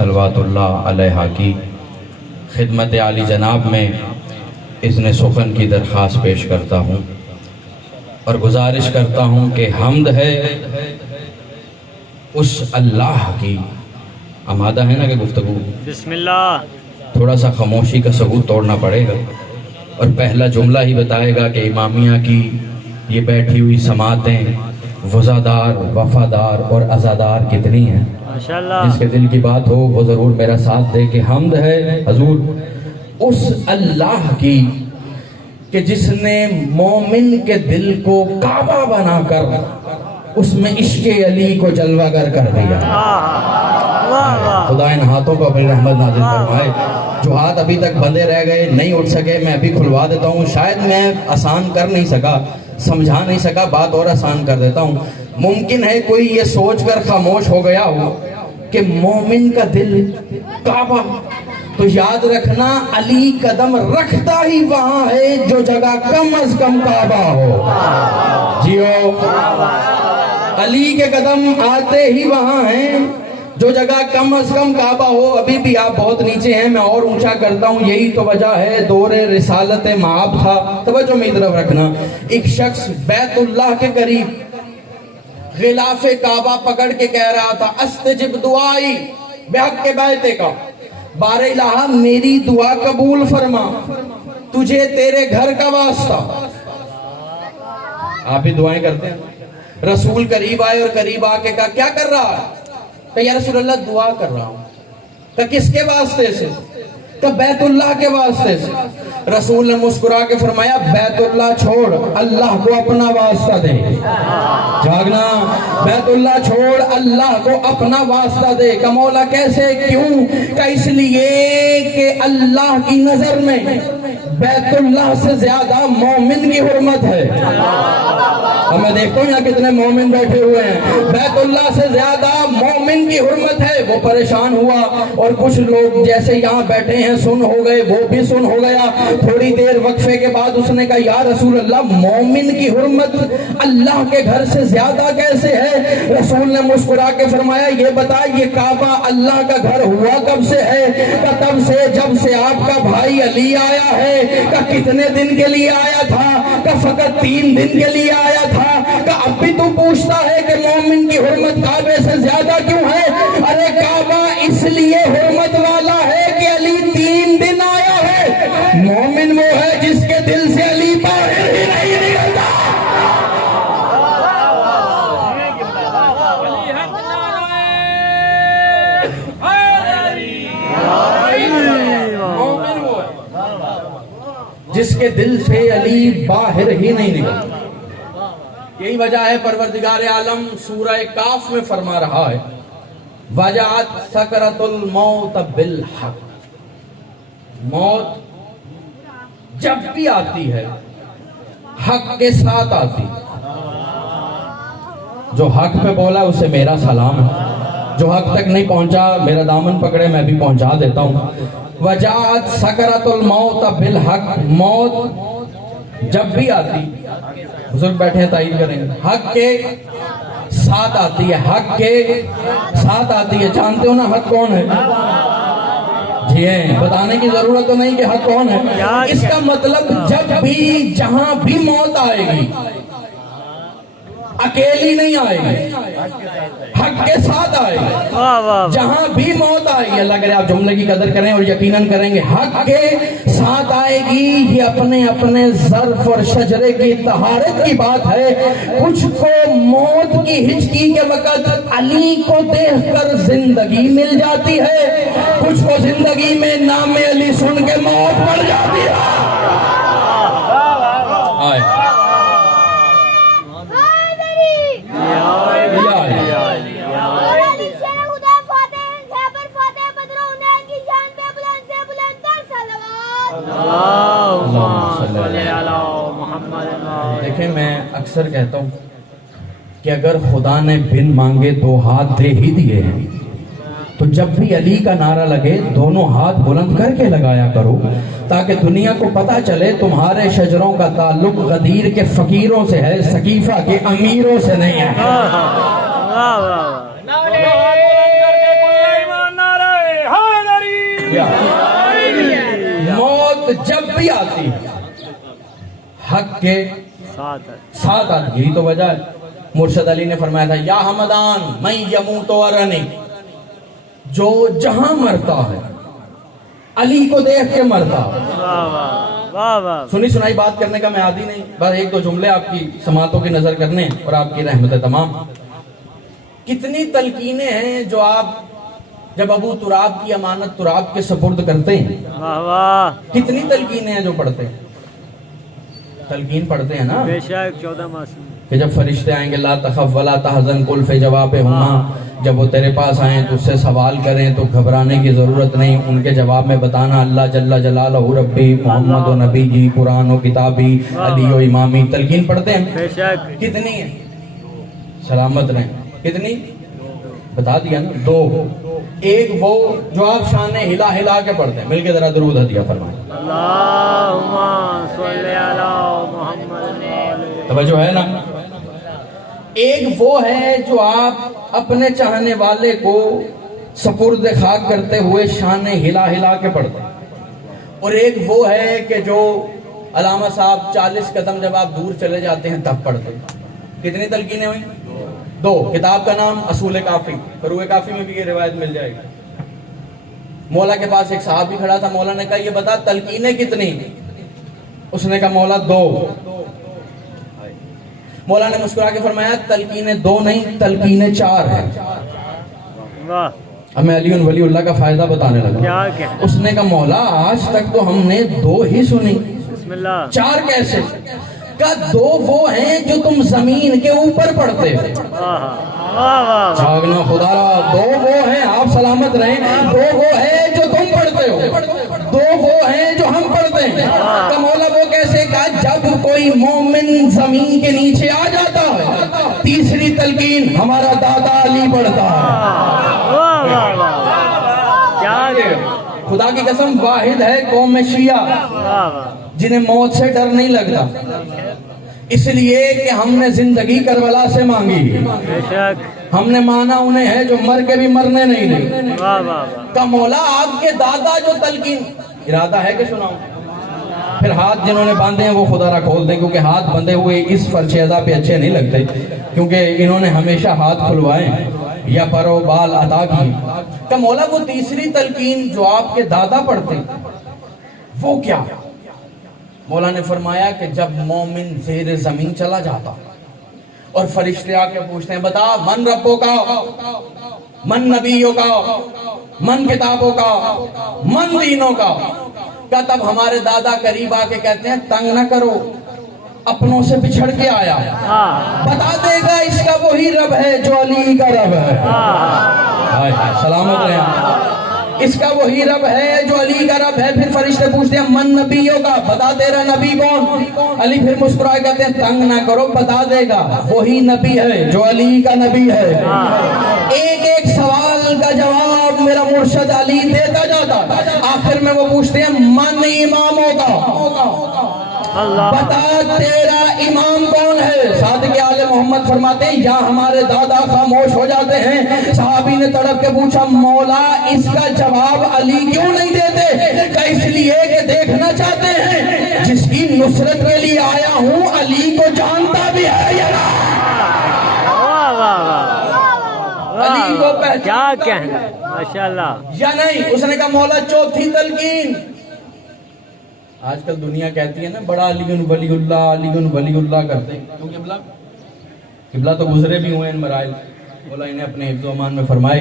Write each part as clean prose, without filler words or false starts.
صلوات اللہ علیہ کی خدمت عالی جناب میں اذن سخن کی درخواست پیش کرتا ہوں اور گزارش کرتا ہوں کہ حمد ہے اس اللہ کی۔ آمادہ ہے نا کہ گفتگو؟ بسم اللہ۔ تھوڑا سا خاموشی کا ثبوت توڑنا پڑے گا اور پہلا جملہ ہی بتائے گا کہ امامیہ کی یہ بیٹھی ہوئی سماعتیں وفادار وفادار اور عزادار کتنی ہیں۔ ماشاءاللہ۔ جس کے دل کی بات ہو وہ ضرور میرا ساتھ دے کہ حمد ہے حضور اس اللہ کی کہ جس نے مومن کے دل کو کعبہ بنا کر اس میں عشق علی کو جلوہ گر کر دیا۔ خدا ان ہاتھوں کو اپنی رحمت نازل فرمائے۔ جو ہاتھ ابھی تک بندے رہ گئے نہیں اٹھ سکے میں ابھی کھلوا دیتا ہوں۔ شاید میں آسان کر نہیں سکا، سمجھا نہیں سکا، بات اور آسان کر دیتا ہوں۔ ممکن ہے کوئی یہ سوچ کر خاموش ہو گیا ہو کہ مومن کا دل کعبہ، تو یاد رکھنا علی قدم رکھتا ہی وہاں ہے جو جگہ کم از کم کعبہ ہو۔ جیو، علی کے قدم آتے ہی وہاں ہیں جو جگہ کم از کم کعبہ ہو۔ ابھی بھی آپ بہت نیچے ہیں، میں اور اونچا کرتا ہوں۔ یہی تو وجہ ہے دور رسالت مآب تھا۔ توجہ میری طرف رکھنا۔ ایک شخص بیت اللہ کے قریب غلاف کعبہ پکڑ کے کہہ رہا تھا استجب دعائی بحق کے بیتے کا، بار الہ میری دعا قبول فرما، تجھے تیرے گھر کا واسطہ۔ آپ بھی دعائیں کرتے ہیں؟ رسول قریب آئے اور قریب آ کے کہا کیا کر رہا ہے؟ کہ یا رسول اللہ دعا کر رہا ہوں۔ کہ کس کے واسطے سے؟ کہ بیت اللہ کے واسطے سے۔ رسول نے مسکرا کے فرمایا بیت اللہ چھوڑ، اللہ کو اپنا واسطہ دے۔ جاگنا، بیت اللہ چھوڑ، اللہ کو اپنا واسطہ دے۔ کہ مولا کیسے؟ کیوں؟ کہ اس لیے کہ اللہ کی نظر میں بیت اللہ سے زیادہ مومن کی حرمت ہے۔ اور میں دیکھتا ہوں یہاں کتنے مومن بیٹھے ہوئے ہیں۔ بیت اللہ سے زیادہ مومن کی حرمت ہے۔ وہ پریشان ہوا اور کچھ لوگ جیسے یہاں بیٹھے ہیں سن ہو گئے، وہ بھی سن ہو گیا۔ تھوڑی دیر وقفے کے بعد اس نے کہا یا رسول اللہ مومن کی حرمت اللہ کے گھر سے زیادہ کیسے ہے؟ رسول نے مسکرا کے فرمایا یہ بتا یہ کعبہ اللہ کا گھر ہوا کب سے ہے؟ کہ تب سے جب سے آپ کا بھائی علی آیا ہے۔ کہ کتنے دن کے لیے آیا تھا؟ کہ فقط 3 دن کے لیے آیا تھا۔ کہ اب بھی تو پوچھتا ہے کہ مومن کی حرمت کعبے سے زیادہ کیوں ہے؟ ارے کعبہ اس لیے حرمت والا ہے کہ علی 3 دن آیا ہے۔ مومن وہ ہے جس کے دل سے علی باہر ہی نہیں نکلتا۔ مومن وہ ہے جس کے دل سے علی باہر ہی نہیں نکلتا۔ یہی وجہ ہے پروردگار عالم سورہ کاف میں فرما رہا ہے وجعت سکرت الموت بالحق۔ موت جب بھی آتی ہے حق کے ساتھ آتی۔ جو حق پہ بولا اسے میرا سلام ہے، جو حق تک نہیں پہنچا میرا دامن پکڑے میں بھی پہنچا دیتا ہوں۔ وجعت سکرت الموت بالحق، موت جب بھی آتی، بزرگ بیٹھے ہیں تائید کریں گے، حق کے ساتھ آتی ہے، حق کے ساتھ آتی ہے۔ جانتے ہو نا حق کون ہے؟ جی ہیں، بتانے کی ضرورت تو نہیں کہ حق کون ہے۔ اس کا مطلب جب بھی جہاں بھی موت آئے گی اکیلی نہیں آئے گی، حق کے ساتھ آئے گی۔ جہاں بھی موت آئے گی، اللہ کرے آپ جملے کی قدر کریں اور یقیناً کریں گے، حق کے ساتھ آئے گی۔ یہ اپنے اپنے ظرف اور شجرے کی طہارت کی بات ہے۔ کچھ کو موت کی ہچکی کے وقت علی کو دیکھ کر زندگی مل جاتی ہے، کچھ کو زندگی میں نام علی سن کے موت پڑ جاتی ہے۔ دیکھیں میں اکثر کہتا ہوں کہ اگر خدا نے بن مانگے 2 ہاتھ دے ہی دیے ہیں تو جب بھی علی کا نعرہ لگے دونوں ہاتھ بلند کر کے لگایا کرو، تاکہ دنیا کو پتا چلے تمہارے شجروں کا تعلق غدیر کے فقیروں سے ہے، سقیفہ کے امیروں سے نہیں ہے۔ موت جب بھی آتی ہے حق کے ساتھ آتی، یہی تو وجہ ہے۔ مرشد علی نے فرمایا تھا یا ہمدان من یموت ورنی، جو جہاں مرتا ہے علی کو دیکھ کے مرتا۔ سنی سنائی بات کرنے کا میں عادی نہیں، بس ایک دو جملے آپ کی سماعتوں کی نظر کرنے اور آپ کی رحمت تمام۔ کتنی تلقینیں ہیں جو آپ جب ابو تراب کی امانت تراب کے سپرد کرتے ہیں، کتنی تلقینیں ہیں جو پڑھتے ہیں، تلقین پڑھتے ہیں نا، بے شک 14 معصوم کہ جب فرشتے آئیں گے لا تخف ولا تحزن قل فی جواب ہما، جب وہ تیرے پاس آئیں تو اس سے سوال کریں تو گھبرانے کی ضرورت نہیں، ان کے جواب میں بتانا اللہ جل جلالہ ربی محمد و نبی جی قرآن و کتابی علی و امامی۔ تلقین پڑھتے ہیں بے شک کتنی ہے؟ سلامت رہیں، کتنی بتا دیا نا، دو۔ ایک وہ جو آپ شان ہلا ہلا کے پڑھتے ہیں، مل کے ذرا درود ہدیہ فرمائیں، اللہم صلی علی محمد۔ توجہ ہے نا۔ ایک وہ ہے جو آپ اپنے چاہنے والے کو سپرد خاک کرتے ہوئے شان ہلا ہلا کے پڑھتے ہیں، اور ایک وہ ہے کہ جو علامہ صاحب 40 قدم جب آپ دور چلے جاتے ہیں تب پڑھتے ہیں۔ کتنی تلقینیں ہوئی؟ دو۔ کتاب کا نام اصول کافی، فروع کافی میں بھی یہ روایت مل جائے گی۔ مولا کے پاس ایک صحابی کھڑا تھا، مولا نے کہا یہ بتا تلقینیں کتنی؟ اس نے کہا مولا دو۔ مولا نے مسکرا کے فرمایا تلقینیں دو نہیں تلقینیں 4 ہیں۔ اب میں علی ولی اللہ کا فائدہ بتانے لگا۔ اس نے کہا مولا آج تک تو ہم نے 2 ہی سنی، 4 کیسے؟ کہ 2 وہ ہیں جو تم زمین کے اوپر پڑھتے ہو۔ جاگنا خدا را، 2 وہ ہیں، آپ سلامت رہیں، 2 وہ ہیں جو تم پڑھتے ہو، 2 وہ ہیں جو ہم پڑھتے ہیں۔ کہ مولا وہ کیسے؟ کہا جب کوئی مومن زمین کے نیچے آ جاتا ہے تیسری تلقین ہمارا دادا علی پڑھتا ہے۔ خدا کی قسم واحد ہے قوم شیعہ جنہیں موت سے ڈر نہیں لگتا، اس لیے کہ ہم نے زندگی کربلا سے مانگی، ہم نے مانا انہیں ہے جو مر کے بھی مرنے نہیں دیں۔ کہ مولا آپ کے دادا جو تلقین، ارادہ ہے کہ سناؤں؟ پھر ہاتھ جنہوں نے باندھے ہیں وہ خدا را کھول دیں، کیونکہ ہاتھ بندھے ہوئے اس فرشیدہ پہ اچھے نہیں لگتے، کیونکہ انہوں نے ہمیشہ ہاتھ کھلوائے یا پر و بال عطا کی۔ کہ مولا وہ تیسری تلقین جو آپ کے دادا پڑھتے وہ کیا؟ مولا نے فرمایا کہ جب مومن زیر زمین چلا جاتا اور فرشتے آ کے پوچھتے ہیں بتا من ربوں کا، من نبیوں کا، من کتابوں کا، من دینوں کا، کہ تب ہمارے دادا قریب آ کے کہتے ہیں تنگ نہ کرو، اپنوں سے بچھڑ کے آیا، بتا دے گا اس کا وہی رب ہے جو علی کا رب ہے۔ سلامت رہیں، اس کا وہی رب ہے جو علی کا رب ہے۔ پھر فرشتے پوچھتے ہیں من نبیوں کا، بتا تیرا نبی کون؟ علی پھر مسکرائے کہتے ہیں تنگ نہ کرو، بتا دے گا وہی نبی ہے جو علی کا نبی ہے۔ ایک ایک سوال کا جواب میرا مرشد علی دیتا جاتا، آخر میں وہ پوچھتے ہیں من اماموں کا، بتا تیرا امام کون ہے؟ صادق آل محمد فرماتے ہیں یا ہمارے دادا خاموش ہو جاتے ہیں۔ صحابی نے تڑپ کے پوچھا مولا اس کا جواب علی کیوں نہیں دیتے؟ کہ اس لیے کہ دیکھنا چاہتے ہیں جس کی نصرت کے لیے آیا ہوں علی کو جانتا بھی ہے یا نہ، علی کو پہچانتا ماشاءاللہ یا نہیں۔ اس نے کہا مولا چوتھی تلقین، آج کل دنیا کہتی ہے نا بڑا علی ولی اللہ، علی ولی اللہ کرتے ہیں، کیوں قبلہ تو گزرے بھی ہوئے ان مراحل، مولا انہیں اپنے حفظ و امان میں فرمائے۔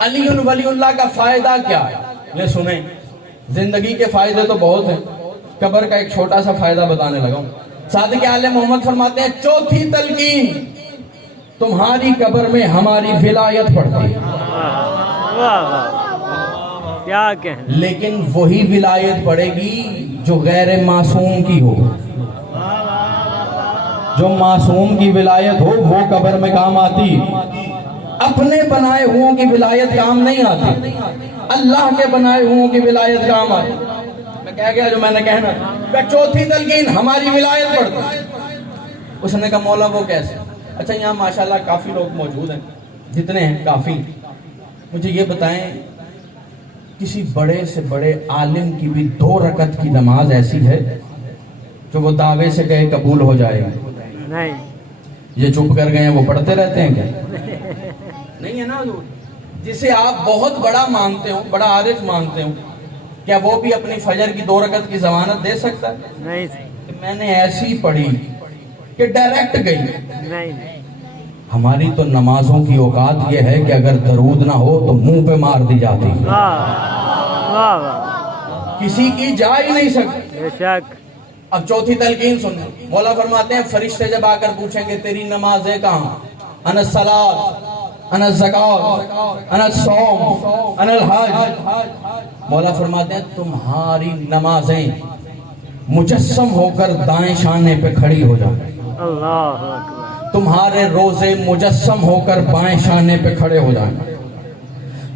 علی ولی اللہ کا فائدہ کیا ہے یہ سنیں، زندگی کے فائدے تو بہت ہیں، قبر کا ایک چھوٹا سا فائدہ بتانے لگا ہوں۔ صادق آل محمد فرماتے ہیں چوتھی تلقین تمہاری قبر میں ہماری ولایت پڑتی ہے، لیکن وہی ولایت پڑے گی جو غیر معصوم کی ہو۔ جو معصوم کی ولایت ہو وہ قبر میں کام آتی، اپنے بنائے ہوں کی ولایت کام نہیں آتی، اللہ کے بنائے ہوں کی ولایت کام آتی۔ میں کہہ گیا جو میں نے کہنا، کہ چوتھی تلقین ہماری ولایت پڑھتی۔ اس نے کہا مولا وہ کیسے؟ اچھا یہاں ماشاءاللہ کافی لوگ موجود ہیں، جتنے ہیں کافی، مجھے یہ بتائیں کسی بڑے سے بڑے عالم کی بھی 2 رکعت کی نماز ایسی ہے جو وہ دعوے سے کہے قبول ہو جائے گی؟ نہیں. یہ چپ کر گئے ہیں وہ پڑھتے رہتے ہیں کیا؟ نہیں ہے نا حضور. جسے آپ بہت بڑا مانتے ہو, بڑا عارف مانتے ہو, کیا وہ بھی اپنی فجر کی 2 رکعت کی ضمانت دے سکتا ہے؟ نہیں. کہ میں نے ایسی پڑھی کہ ڈائریکٹ گئی. نہیں. ہماری تو نمازوں کی اوقات یہ ہے کہ اگر درود نہ ہو تو منہ پہ مار دی جاتی, واہ واہ, کسی کی جا ہی نہیں سکتی. بے شک. اب چوتھی تلقین سنیں. مولا فرماتے ہیں فرشتے جب آ کر پوچھیں گے تیری نمازیں کہاں؟ انا الصلاۃ, انا الزکوٰۃ, انا الصوم, انا الحج. مولا فرماتے ہیں تمہاری نمازیں مجسم ہو کر دائیں شانے پہ کھڑی ہو جائیں, اللہ اکبر. تمہارے روزے مجسم ہو کر بائیں شانے پہ کھڑے ہو جائیں,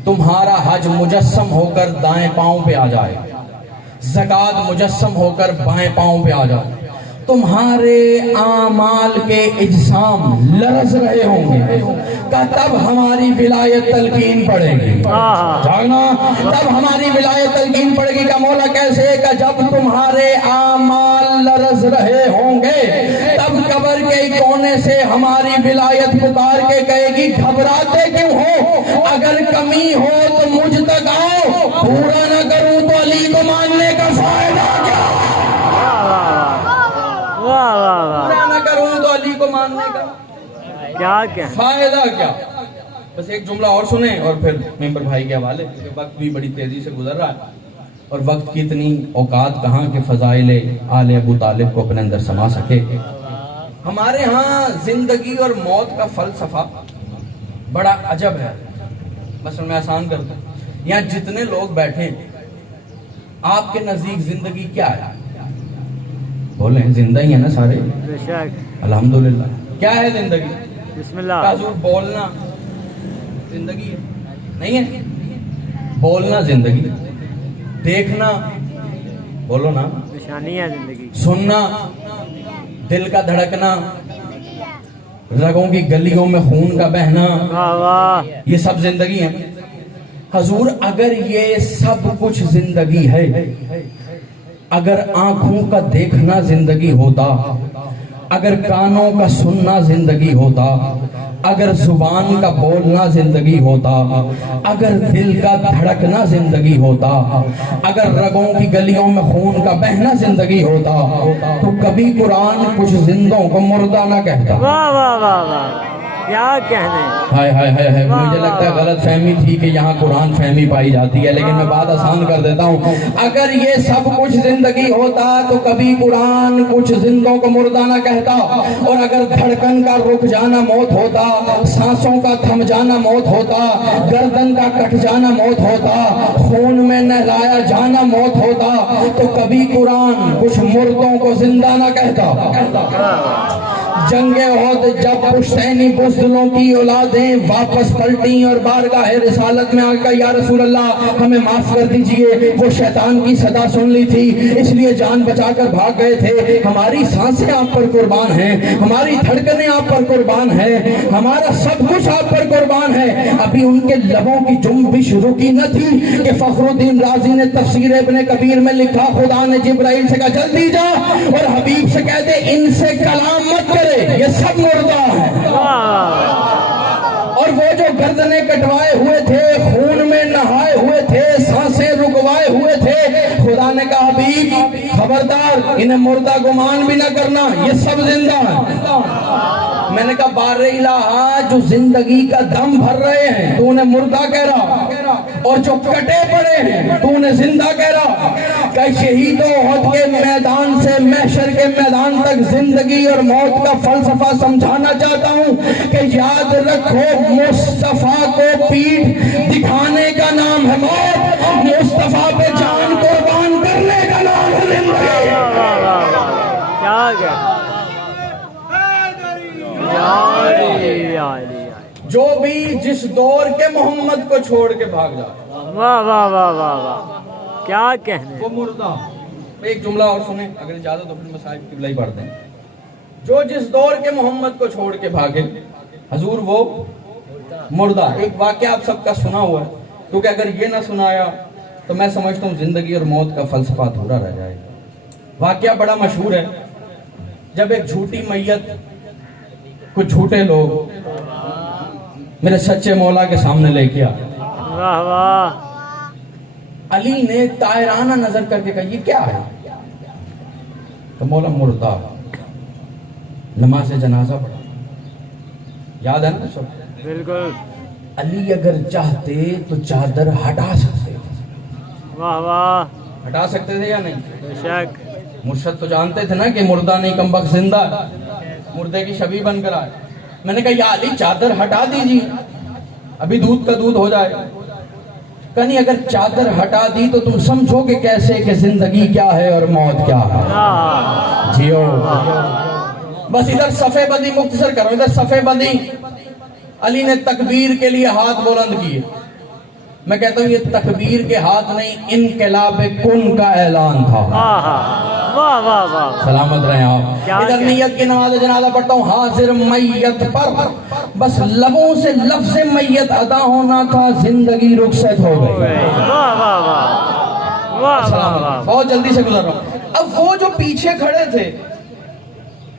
تمہارا حج مجسم ہو کر دائیں پاؤں پہ آ جائے, زکوٰۃ مجسم ہو کر بائیں پاؤں پہ آ جائے, تمہارے اعمال کے اجسام لرز رہے ہوں گے کہ تب ہماری ولایت تلقین پڑے گی. جانا تب ہماری ولایت تلقین پڑے گی. کا مولا کیسے؟ کہ جب تمہارے اعمال لرز رہے ہوں گے تب قبر کے کونے سے ہماری ولایت پکار کے کہے گی گھبراتے کیوں ہو؟ اگر کمی ہو تو مجھ تک آؤ, پورا نہ کروں تو علی کو ماننے کا فائدہ کیا؟ واہ واہ واہ, پورا نہ کروں تو علی کو ماننے کا کیا کہنا. فائدہ کیا؟ بس ایک جملہ اور سنیں اور پھر ممبر بھائی کے حوالے, کیونکہ وقت بھی بڑی تیزی سے گزر رہا ہے اور وقت کی اتنی اوقات کہاں کہ فضائل آل ابو طالب کو اپنے اندر سما سکے. ہمارے ہاں زندگی اور موت کا فلسفہ بڑا عجب ہے. مثلا میں آسان کرتا ہوں, یہاں جتنے لوگ بیٹھے آپ کے نزدیک زندگی کیا ہے؟ بولیں, زندہ ہی ہے نا سارے؟ بے شک. الحمدللہ. کیا ہے زندگی؟ بسم اللہ. حضور بولنا زندگی ہے نہیں ہے؟ بولنا زندگی, دیکھنا, بولو نا, نشانی ہے زندگی. سننا, دل کا دھڑکنا, رگوں کی گلیوں میں خون کا بہنا, واہ واہ, یہ سب زندگی ہے. حضور اگر یہ سب کچھ زندگی ہے, اگر آنکھوں کا دیکھنا زندگی ہوتا, اگر کانوں کا سننا زندگی ہوتا, اگر زبان کا بولنا زندگی ہوتا, اگر دل کا دھڑکنا زندگی ہوتا, اگر رگوں کی گلیوں میں خون کا بہنا زندگی ہوتا, تو کبھی قرآن کچھ زندوں کو مردہ نہ کہتا. واہ واہ واہ واہ, کیا کہنے. ہائے ہائے ہائے ہائے, مجھے لگتا ہے غلط فہمی تھی کہ یہاں قرآن فہمی پائی جاتی ہے, لیکن میں بات آسان کر دیتا ہوں. اگر یہ سب کچھ زندگی ہوتا تو کبھی قرآن کچھ زندوں کو مردہ نہ کہتا, اور اگر دھڑکن کا رک جانا موت ہوتا, سانسوں کا تھم جانا موت ہوتا, گردن کا کٹ جانا موت ہوتا, خون میں نہلایا جانا موت ہوتا, تو کبھی قرآن کچھ مردوں کو زندہ نہ کہتا. جنگ احد جب پشتینی بزدلوں کی اولادیں واپس پلٹیں اور بارگاہ رسالت میں آ کر یا رسول اللہ ہمیں معاف کر دیجئے, وہ شیطان کی صدا سن لی تھی اس لیے جان بچا کر بھاگ گئے تھے. ہماری سانسیں آپ پر قربان ہیں, ہماری دھڑکنیں آپ پر قربان ہیں, ہمارا سب کچھ آپ پر قربان ہے. ابھی ان کے لبوں کی جنبش رکی نہ تھی کہ فخر الدین رازی نے تفسیر ابن کبیر میں لکھا, خدا نے جبرائیل سے کہا جلدی جا اور حبیب سے کہہ دے ان سے کلام مت کرے, یہ سب مردہ ہے. اور وہ جو گردنیں کٹوائے ہوئے تھے, خون میں نہائے ہوئے تھے, سانسیں رکوائے ہوئے تھے, خدا نے کہا حبیب خبردار انہیں مردہ گمان بھی نہ کرنا, یہ سب زندہ ہیں. میں نے کہا بار الہ, جو زندگی کا دم بھر رہے ہیں تو انہیں مردہ کہہ رہا, اور جو کٹے پڑے ہیں تو انہیں زندہ کہہ رہا. کہ شہید احد کے میدان سے محشر کے میدان تک زندگی اور موت کا فلسفہ سمجھانا چاہتا ہوں کہ یاد رکھو مصطفیٰ کو پیٹھ دکھانے کا نام ہے موت, مصطفیٰ پہ جان قربان کرنے کا نام ہے زندگی. کیا گیا. جو بھی جس دور کے محمد کو چھوڑ کے بھاگ جائے, واہ واہ واہ واہ واہ, کیا کہنے. وہ مردہ. ایک جملہ اور سنیں اگر اجازت ہو, پھر مصائب قبلہ ہی پڑھ دیں. جو جس دور کے محمد کو چھوڑ کے بھاگے حضور وہ مردہ. ایک واقعہ آپ سب کا سنا ہوا ہے, کیونکہ اگر یہ نہ سنایا تو میں سمجھتا ہوں زندگی اور موت کا فلسفہ ادھورا رہ جائے گا. واقعہ بڑا مشہور ہے. جب ایک جھوٹی میت کچھ جھوٹے لوگ میرے سچے مولا کے سامنے لے کے آئے, واہ واہ علی نے طائرانہ نظر کر کے کہا یہ کیا ہے؟ تو مولا مردہ. نماز جنازہ پڑھا, یاد ہے نا سب. بالکل. علی اگر چاہتے تو چادر ہٹا سکتے تھے. واہ واہ ہٹا سکتے تھے یا نہیں؟ بے شک. مرشد تو جانتے تھے نا کہ مردہ نہیں کمبخت زندہ, مردے کی شبیہ بن کر آئے. میں نے کہا یا علی چادر ہٹا دیجیے, ابھی دودھ کا دودھ ہو جائے. کہ نہیں, اگر چادر ہٹا دی تو تم سمجھو کہ کیسے کہ زندگی کیا ہے اور موت کیا ہے. جیو. بس ادھر صفحے بندی مختصر کرو, ادھر صفحے بندی. علی نے تکبیر کے لیے ہاتھ بلند کیے. میں کہتا ہوں یہ تکبیر کے ہاتھ نہیں, انقلاب کن کا اعلان تھا. واہ واہ واہ. سلامت رہیں آپ. ادھر نیت کی نماز جنازہ پڑھتا ہوں, حاضر میت پر بس لبوں سے لفظ میت ادا ہونا تھا, زندگی رخصت ہو گئی. واہ واہ واہ واہ واہ. بہت جلدی سے گزر رہا ہوں. اب وہ جو پیچھے کھڑے تھے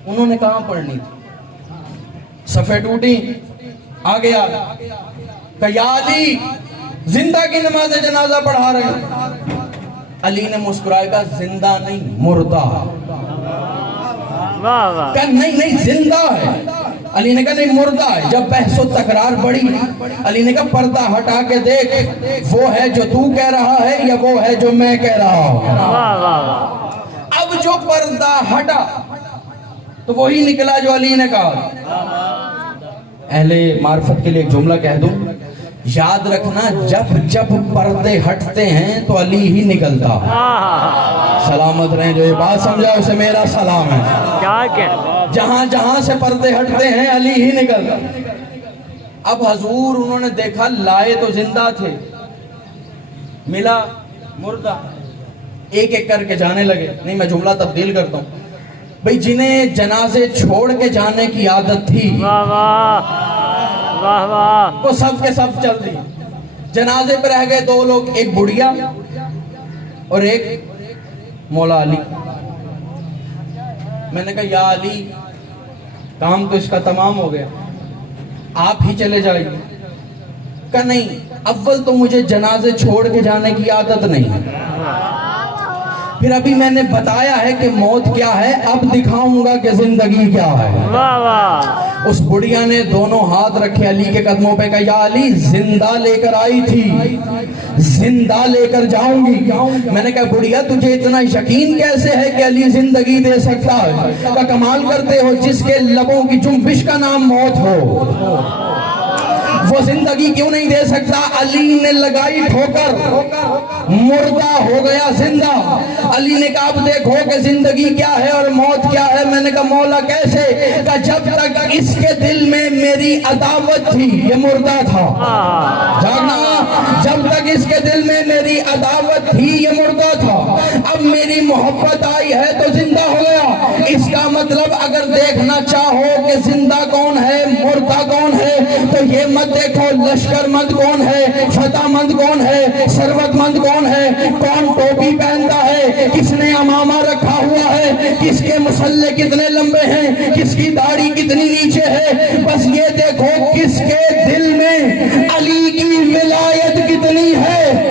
انہوں نے کہاں پڑھنی تھی؟ صفحے ٹوٹی, آ گیا کہ یا علی زندہ کی نماز جنازہ پڑھا رہے ہیں. علی نے مسکرائے کہا زندہ نہیں مردہ. واہ واہ. کہا نہیں زندہ ہے. علی نے کہا نہیں مردہ ہے. جب بحث و تکرار بڑھی, علی نے کہا پردہ ہٹا کے دیکھ, وہ ہے جو تو کہہ رہا ہے یا وہ ہے جو میں کہہ رہا ہوں. واہ واہ. اب جو پردہ ہٹا تو وہی نکلا جو علی نے کہا. اہل معرفت کے لیے ایک جملہ کہہ دوں, یاد رکھنا جب جب پردے ہٹتے ہیں تو علی ہی نکلتا. سلامت رہیں, جو یہ بات سمجھا اسے میرا سلام ہے. کیا کہنا. جہاں جہاں سے پردے ہٹتے ہیں علی ہی نکلتا. اب حضور انہوں نے دیکھا لائے تو زندہ تھے, ملا مردہ. ایک ایک کر کے جانے لگے. نہیں میں جملہ تبدیل کرتا ہوں بھئی, جنہیں جنازے چھوڑ کے جانے کی عادت تھی واہ واہ واہ واہ. وہ سب کے سب چل دی. جنازے پہ رہ گئے دو لوگ, ایک بڑھیا اور ایک مولا علی. میں نے کہا یا علی کام تو اس کا تمام ہو گیا, آپ ہی چلے جائیے. کہا نہیں, اول تو مجھے جنازے چھوڑ کے جانے کی عادت نہیں, پھر ابھی میں نے بتایا ہے کہ موت کیا ہے, اب دکھاؤں گا کہ زندگی کیا ہے. واہ واہ. اس بڑھیا نے دونوں ہاتھ رکھے علی کے قدموں پہ, کہا یا علی زندہ لے کر آئی تھی, زندہ لے کر جاؤں گی. میں نے کہا بڑھیا تجھے اتنا یقین کیسے ہے کہ علی زندگی دے سکتا ہے؟ کہا کمال کرتے ہو, جس کے لبوں کی جنبش کا نام موت ہو وہ زندگی کیوں نہیں دے سکتا؟ علی نے لگائی ٹھوکر, مردہ ہو گیا زندہ. علی نے کہا اب دیکھو کہ زندگی کیا ہے اور موت کیا ہے. میں نے کہا مولا کیسے؟ کہ جب تک اس کے دل میں میری عداوت تھی یہ مردہ تھا. جاگنا, جب تک اس کے دل میں میری عداوت تھی یہ مردہ تھا. اب میری محبت آئی ہے تو زندہ ہو گیا. اس کا مطلب اگر دیکھنا چاہو کہ زندہ کون ہے مردہ کون ہے تو یہ مت دیکھو لشکر مند کون ہے, فتح مند کون ہے, ثروت مند کون ہے, کون ٹوپی پہنتا ہے, کس نے امامہ رکھا ہوا ہے, کس کے مسلح کتنے لمبے ہیں, کس کی داڑھی کتنی نیچے ہے. بس یہ دیکھو کس کے دل میں علی کی ولایت کتنی ہے.